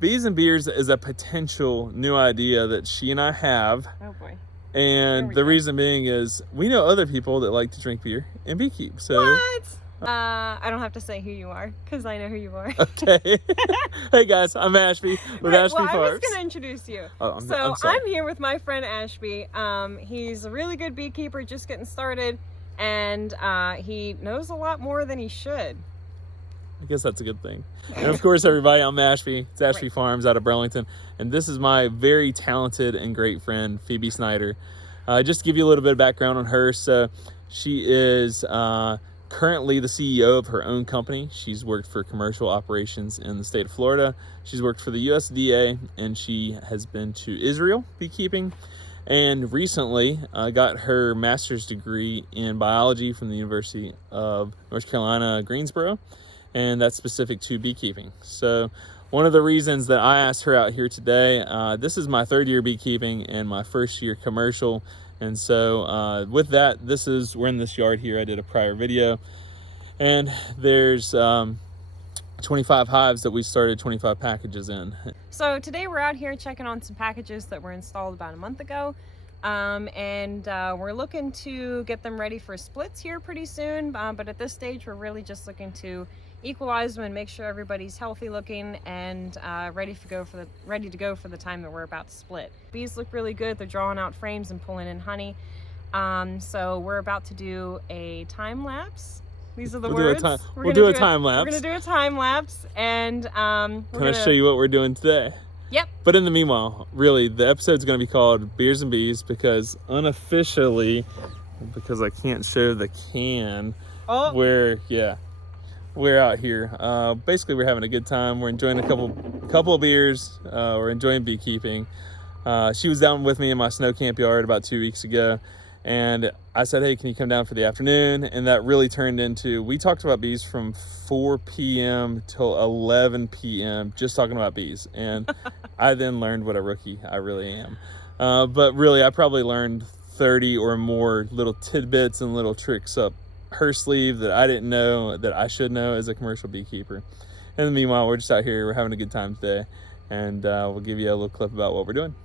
Bees and Beers is a potential new idea that she and I have. Oh boy. And the reason being is we know other people that like to drink beer and beekeep. So What? I don't have to say who you are because I know who you are. okay. Hey guys, I'm Ashby with Ashby Well, Farms. I was going to introduce you. I'm So sorry. I'm here with my friend Ashby. He's a really good beekeeper, just getting started, and he knows a lot more than he should. I guess that's a good thing. And of course, everybody, I'm Ashby. It's Ashby Farms out of Burlington. And this is my very talented and great friend, Phoebe Snyder. Just to give you a little bit of background on her. So she is currently the CEO of her own company. She's worked for commercial operations in the state of Florida. She's worked for the USDA, and she has been to Israel beekeeping. And recently got her master's degree in biology from the University of North Carolina, Greensboro. And that's specific to beekeeping. So one of the reasons that I asked her out here today, this is my third year beekeeping and my first year commercial. And so with that, we're in this yard here. I did a prior video, and there's 25 hives that we started 25 packages in. So today we're out here checking on some packages that were installed about a month ago. And we're looking to get them ready for splits here pretty soon. But at this stage, we're really just looking to equalize them and make sure everybody's healthy looking and ready to go for the time that we're about to split. Bees look really good. They're drawing out frames and pulling in honey. So we're about to do a time lapse. These are the words. We'll do a time lapse. We're gonna do a time lapse, and we're gonna show you what we're doing today. Yep. But in the meanwhile, really, the episode's going to be called Beers and Bees because unofficially, because I can't show the can, we're out here. Basically, we're having a good time. We're enjoying a couple of beers. We're enjoying beekeeping. She was down with me in my snow camp yard about 2 weeks ago, and I said, hey, can you come down for the afternoon? And that really turned into, we talked about bees from 4 p.m. till 11 p.m. just talking about bees. And I then learned what a rookie I really am. But really, I probably learned 30 or more little tidbits and little tricks up her sleeve that I didn't know that I should know as a commercial beekeeper. In the meanwhile, we're just out here. We're having a good time today. And we'll give you a little clip about what we're doing.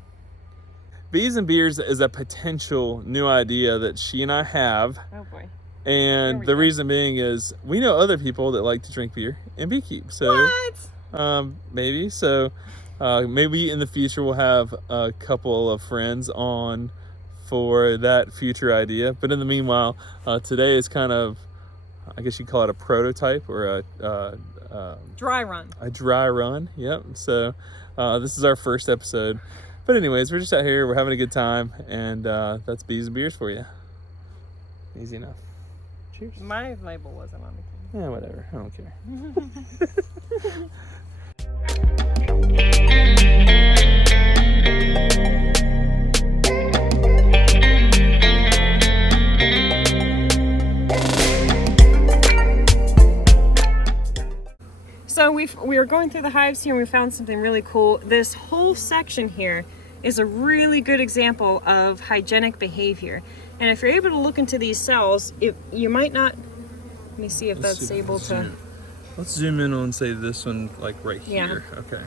Bees and Beers is a potential new idea that she and I have. Oh boy. And the reason being is we know other people that like to drink beer and beekeep. So maybe maybe in the future we'll have a couple of friends on for that future idea. But in the meanwhile, today is kind of, I guess you'd call it a prototype or a dry run. A dry run. Yep. So this is our first episode. But anyways, we're just out here, we're having a good time, and that's Bees and Beers for you. Easy enough. Cheers. My label wasn't on the can. Yeah, whatever. I don't care. So we are going through the hives here and we found something really cool. This whole section here is a really good example of hygienic behavior. And if you're able to look into these cells, you might not, let me see if that's able to. Let's zoom in on, say, this one, like right here. Okay.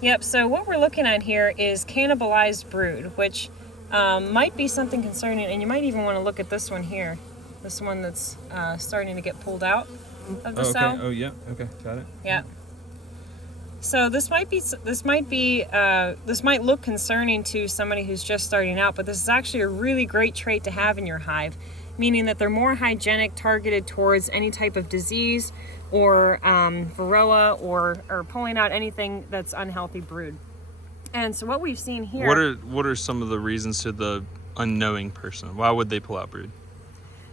Yep, so what we're looking at here is cannibalized brood, which might be something concerning, and you might even want to look at this one here. This one that's starting to get pulled out of the cell. Oh yeah. Okay, got it. Yeah. So this might look concerning to somebody who's just starting out, but this is actually a really great trait to have in your hive, meaning that they're more hygienic, targeted towards any type of disease or varroa or pulling out anything that's unhealthy brood. And so what we've seen here. What are some of the reasons to the unknowing person? Why would they pull out brood?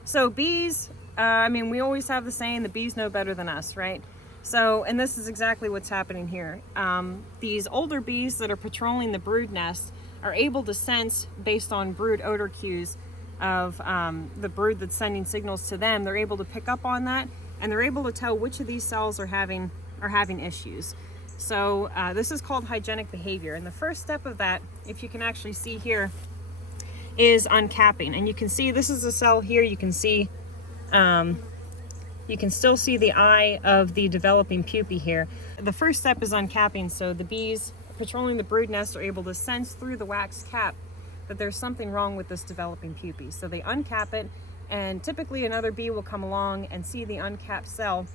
So bees, we always have the saying, the bees know better than us, right? So, and this is exactly what's happening here. These older bees that are patrolling the brood nest are able to sense, based on brood odor cues of the brood that's sending signals to them, they're able to pick up on that, and they're able to tell which of these cells are having issues. So this is called hygienic behavior. And the first step of that, if you can actually see here, is uncapping. And you can see this is a cell here. You can see you can still see the eye of the developing pupae here. The first step is uncapping, so the bees patrolling the brood nest are able to sense through the wax cap that there's something wrong with this developing pupae. So they uncap it, and typically another bee will come along and see the uncapped cell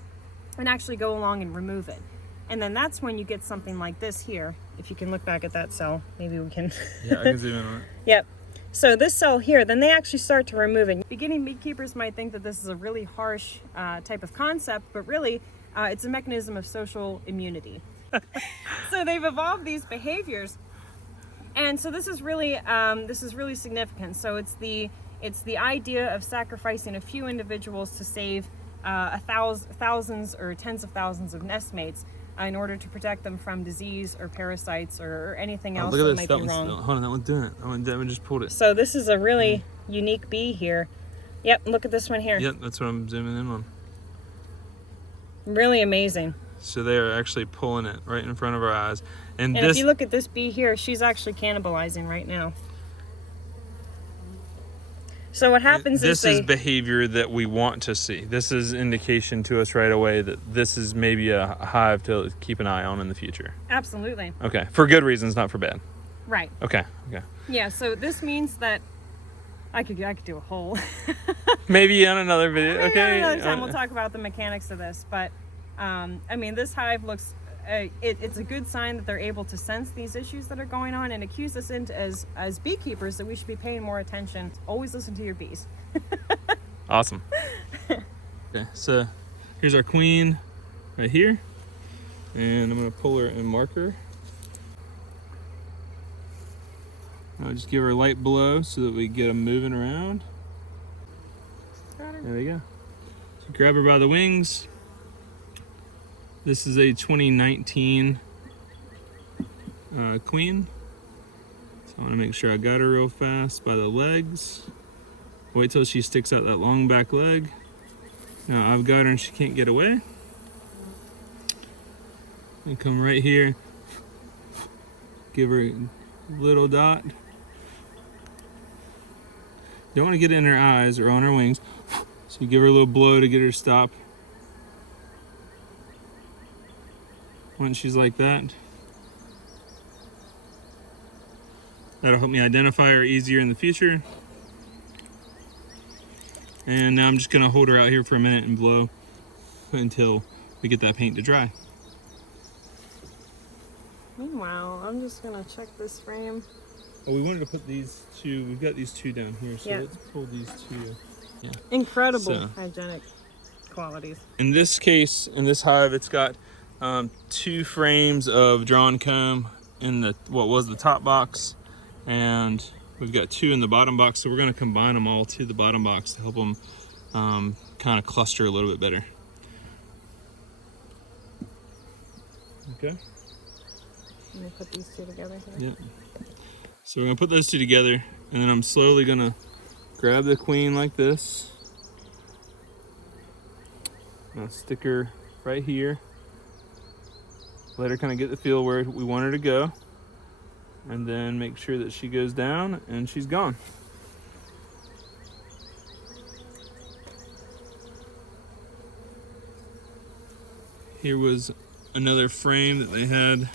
and actually go along and remove it. And then that's when you get something like this here. If you can look back at that cell, maybe we can. Yeah, I can zoom in on it. Yep. So this cell here, then they actually start to remove it. Beginning beekeepers might think that this is a really harsh type of concept, but really it's a mechanism of social immunity. So they've evolved these behaviors. And so this is really significant. So it's the idea of sacrificing a few individuals to save thousands or tens of thousands of nestmates in order to protect them from disease or parasites or anything else that might be wrong. Hold on, that one's doing it. That one just pulled it. So this is a really unique bee here. Yep, look at this one here. Yep, that's what I'm zooming in on. Really amazing. So they are actually pulling it right in front of our eyes. And if you look at this bee here, she's actually cannibalizing right now. So what happens this is behavior that we want to see. This is indication to us right away that this is maybe a hive to keep an eye on in the future. Absolutely. Okay, for good reasons, not for bad. Right. Okay. Yeah, so this means that I could do a whole maybe on another video. Maybe Okay. another time we'll talk about the mechanics of this, but I mean, this hive looks it's a good sign that they're able to sense these issues that are going on and accuse us as beekeepers that we should be paying more attention. Always listen to your bees. Awesome. Okay, so here's our queen right here, and I'm gonna pull her and mark her. I'll just give her a light blow so that we get them moving around. Got her. There we go. So grab her by the wings. This is a 2019 queen. So I want to make sure I got her real fast by the legs. Wait till she sticks out that long back leg. Now I've got her and she can't get away. And come right here. Give her a little dot. Don't want to get in her eyes or on her wings. So you give her a little blow to get her to stop. Once she's like that, that'll help me identify her easier in the future. And now I'm just gonna hold her out here for a minute and blow until we get that paint to dry. Meanwhile, I'm just gonna check this frame. Oh, we wanted to put these two, we've got these two down here, so let's pull these two. Yeah. Incredible hygienic qualities. In this case, in this hive, it's got 2 frames of drawn comb in what was the top box, and we've got 2 in the bottom box, so we're going to combine them all to the bottom box to help them kind of cluster a little bit better. Okay. Let me put these two together here. Yep. So we're going to put those 2 together, and then I'm slowly going to grab the queen like this. I'll stick her right here. Let her kind of get the feel where we want her to go, and then make sure that she goes down and she's gone. Here was another frame that they had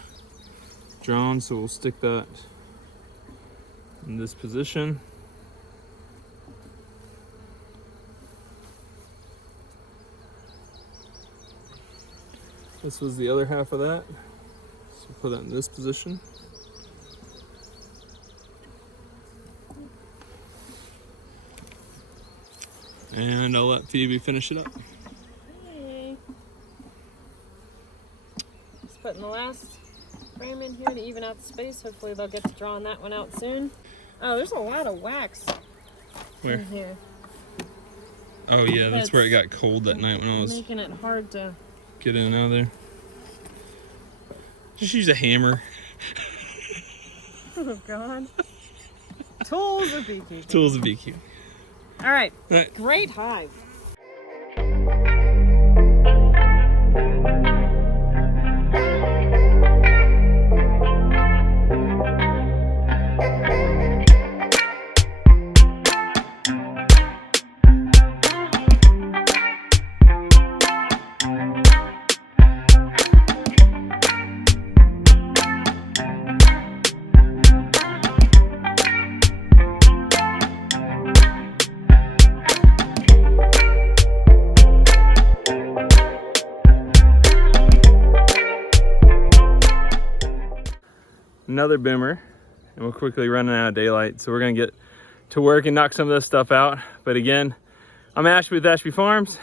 drawn, so we'll stick that in this position. This was the other half of that, so put that in this position. And I'll let Phoebe finish it up. Hey. Just putting the last frame in here to even out the space. Hopefully they'll get to drawing that one out soon. Oh, there's a lot of wax Where? in here. Oh yeah, that's where it got cold that night when I was making it hard to get in and out of there. Just use a hammer. Oh God. Tools of beekeeping. Tools of beekeeping. All right. Great hive. another boomer, and we're quickly running out of daylight. So we're gonna get to work and knock some of this stuff out. But again, I'm Ashby with Ashby Farms,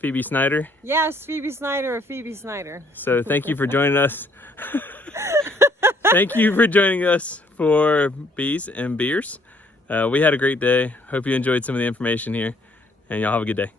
Phoebe Snyder. Yes, Phoebe Snyder or Phoebe Snyder. So thank you for joining us. Thank you for joining us for Bees and Beers. We had a great day. Hope you enjoyed some of the information here, and y'all have a good day.